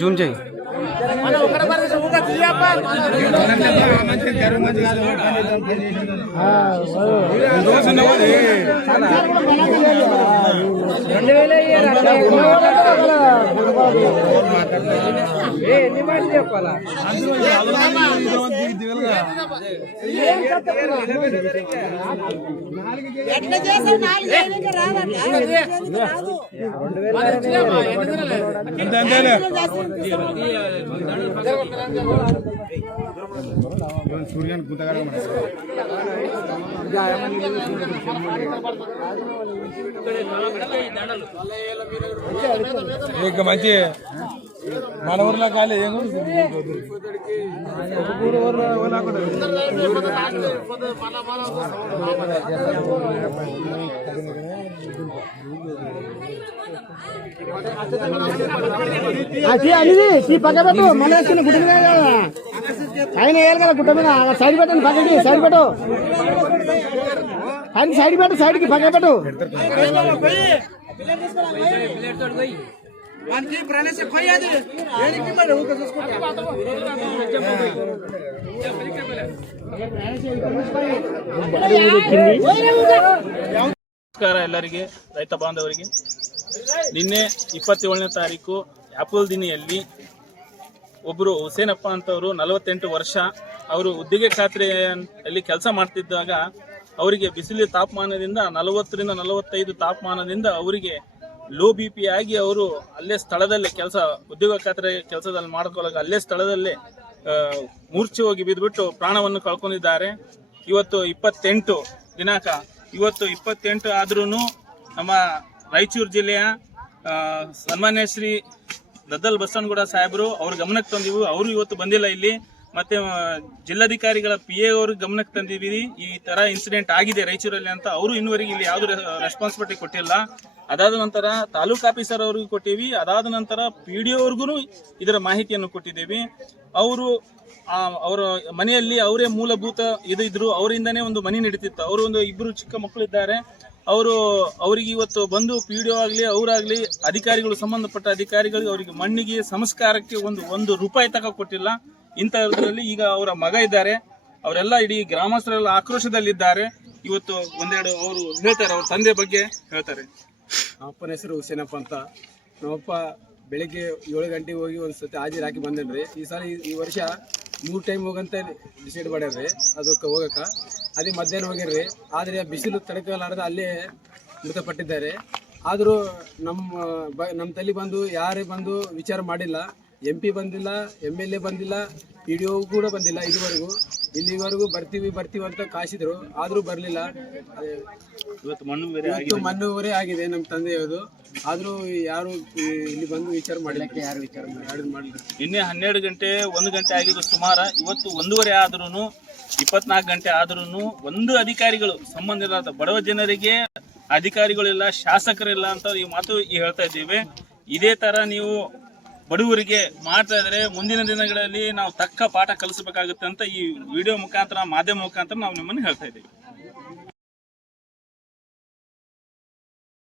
Zoom చేయి. సూర్యాన్ని గుంతగా ఇక మంచి మన ఊర్లో కాలే ఏం పక్క పెట్టు మన గుడ్డ మీద ఆయన వేయాలి కదా గుడ్డ మీద సైడ్ పెట్టండి పక్కకి సైడ్ పెట్టు ఆయన సైడ్ పెట్టు సైడ్కి పక్క పెట్టు ನಮಸ್ಕಾರ ಎಲ್ಲರಿಗೆ, ರೈತ ಬಾಂಧವರಿಗೆ. ನಿನ್ನೆ 27ನೇ ತಾರೀಕು ಆಪಲ್ ದಿನಿಯಲ್ಲಿ ಒಬ್ಬರು ಹುಸೇನಪ್ಪ ಅಂತವರು 48 ವರ್ಷ ಅವರು ಉದ್ಯೋಗ ಖಾತ್ರಿಯಲ್ಲಿ ಕೆಲಸ ಮಾಡ್ತಿದ್ದಾಗ ಅವರಿಗೆ ಬಿಸಿಲು ತಾಪಮಾನದಿಂದ 40ರಿಂದ 45 ತಾಪಮಾನದಿಂದ ಅವರಿಗೆ ಲೋ BP ಆಗಿ ಅವರು ಅಲ್ಲೇ ಸ್ಥಳದಲ್ಲೇ ಉದ್ಯೋಗ ಖಾತ್ರಿ ಕೆಲಸದಲ್ಲಿ ಮಾಡ್ಕೊಳ್ಳೋಕೆ ಅಲ್ಲೇ ಸ್ಥಳದಲ್ಲೇ ಮೂರ್ಛೆ ಹೋಗಿ ಬಿದ್ದುಬಿಟ್ಟು ಪ್ರಾಣವನ್ನು ಕಳ್ಕೊಂಡಿದ್ದಾರೆ. ಇವತ್ತು 28 ದಿನಾಂಕ, ಇವತ್ತು 28 ಆದ್ರೂ ನಮ್ಮ ರಾಯಚೂರು ಜಿಲ್ಲೆಯ ಸನ್ಮಾನ್ಯ ಶ್ರೀ ದದ್ದಲ್ ಬಸವನಗೌಡ ಸಾಹೇಬರು ಅವ್ರ ಗಮನಕ್ಕೆ ತಂದಿವು. ಅವರು ಇವತ್ತು ಬಂದಿಲ್ಲ ಇಲ್ಲಿ. ಮತ್ತೆ ಜಿಲ್ಲಾಧಿಕಾರಿಗಳ PA ಅವ್ರಿಗೆ ಗಮನಕ್ಕೆ ತಂದಿದ್ದೀವಿ, ಈ ತರ ಇನ್ಸಿಡೆಂಟ್ ಆಗಿದೆ ರಾಯಚೂರಲ್ಲಿ ಅಂತ. ಅವರು ಇನ್ನುವರೆಗೆ ಇಲ್ಲಿ ಯಾವ್ದು ರೆಸ್ಪಾನ್ಸಿಬಿಲಿಟಿ ಕೊಟ್ಟಿಲ್ಲ. ಅದಾದ ನಂತರ ತಾಲೂಕು ಆಫೀಸರ್ ಅವ್ರಿಗೂ ಕೊಟ್ಟಿವಿ. ಅದಾದ ನಂತರ PDO ಅವ್ರಿಗೂ ಇದರ ಮಾಹಿತಿಯನ್ನು ಕೊಟ್ಟಿದ್ದೀವಿ. ಅವರು ಅವರ ಮನೆಯಲ್ಲಿ ಅವರೇ ಮೂಲಭೂತ ಇದ್ರು, ಅವರಿಂದನೇ ಒಂದು ಮನೆ ನಡೀತಿತ್ತು. ಅವರು ಒಂದು 2 ಚಿಕ್ಕ ಮಕ್ಕಳು ಇದ್ದಾರೆ. ಅವರಿಗೆ ಇವತ್ತು ಬಂದು PDO ಆಗಲಿ ಅವರಾಗಲಿ ಅಧಿಕಾರಿಗಳು, ಸಂಬಂಧಪಟ್ಟ ಅಧಿಕಾರಿಗಳಿಗೆ ಅವರಿಗೆ ಮಣ್ಣಿಗೆ ಸಂಸ್ಕಾರಕ್ಕೆ ಒಂದು ರೂಪಾಯಿ ತಗ ಕೊಟ್ಟಿಲ್ಲ. ಇಂಥದ್ರಲ್ಲಿ ಈಗ ಅವರ ಮಗ ಇದ್ದಾರೆ, ಅವರೆಲ್ಲ ಇಡೀ ಗ್ರಾಮಸ್ಥರೆಲ್ಲ ಆಕ್ರೋಶದಲ್ಲಿದ್ದಾರೆ. ಇವತ್ತು ಒಂದೆರಡು ಅವರು ಹೇಳ್ತಾರೆ, ಅವ್ರ ತಂದೆ ಬಗ್ಗೆ ಹೇಳ್ತಾರೆ. ಅಪ್ಪನ ಹೆಸರು ಹುಸೇನಪ್ಪ ಅಂತ. ನಮ್ಮಪ್ಪ ಬೆಳಿಗ್ಗೆ 7 ಗಂಟೆಗೆ ಹೋಗಿ ಒಂದು ಸತಿ ಹಾಜರು ಹಾಕಿ ಬಂದೇನ್ರಿ. ಈ ಸಲ ಈ ವರ್ಷ 3 ಟೈಮ್ ಹೋಗಂತ ಡಿಸೈಡ್ ಮಾಡ್ಯಾರ್ರಿ ಅದಕ್ಕೆ ಹೋಗಕ್ಕೆ. ಅದೇ ಮಧ್ಯಾಹ್ನ ಹೋಗಿರ್ರಿ, ಆದರೆ ಬಿಸಿಲು ತಡಕಲಾರ್ದ ಅಲ್ಲೇ ಮೃತಪಟ್ಟಿದ್ದಾರೆ. ಆದರೂ ನಮ್ಮ ತಲೆ ಬಂದು ಯಾರೇ ಬಂದು ವಿಚಾರ ಮಾಡಿಲ್ಲ. MP ಬಂದಿಲ್ಲ, MLA ಬಂದಿಲ್ಲ, PDO ಕೂಡ ಬಂದಿಲ್ಲ ಇಲ್ಲಿವರೆಗೂ ಬರ್ತೀವಿ ಅಂತ ಕಾಸಿದ್ರು, ಆದರೂ ಬರಲಿಲ್ಲ. ಇವತ್ತು ಮಣ್ಣುವರೆ ಆಗಿದೆ ನಮ್ಮ ತಂದೆಯದು. ಆದರೂ ಯಾರು ಇಲ್ಲಿ ಬಂದು ವಿಚಾರ ಮಾಡಿಲ್ಲ. ನಿನ್ನೆ 12 ಗಂಟೆ 1 ಗಂಟೆ ಆಗಿದ್ದು ಸುಮಾರು. ಇವತ್ತು 1:30 ಆದ್ರೂ 24 ಗಂಟೆ ಆದ್ರೂ ಒಂದು ಅಧಿಕಾರಿಗಳು ಸಂಬಂಧ ಇಲ್ಲದ ಬಡವ ಜನರಿಗೆ ಅಧಿಕಾರಿಗಳಿಲ್ಲ, ಶಾಸಕರಿಲ್ಲ ಅಂತ ಈ ಮಾತು ಹೇಳ್ತಾ ಇದ್ದೀವಿ. ಇದೇ ತರ ನೀವು ಬಡವರಿಗೆ ಮಾಡ್ತಾ ಇದ್ರೆ ಮುಂದಿನ ದಿನಗಳಲ್ಲಿ ನಾವು ತಕ್ಕ ಪಾಠ ಕಲಿಸಬೇಕಾಗುತ್ತೆ ಅಂತ ಈ ವಿಡಿಯೋ ಮುಖಾಂತರ, ಮಾಧ್ಯಮ ಮುಖಾಂತರ ನಾವು ನಿಮ್ಮನ್ನು ಹೇಳ್ತಾ ಇದ್ದೀವಿ.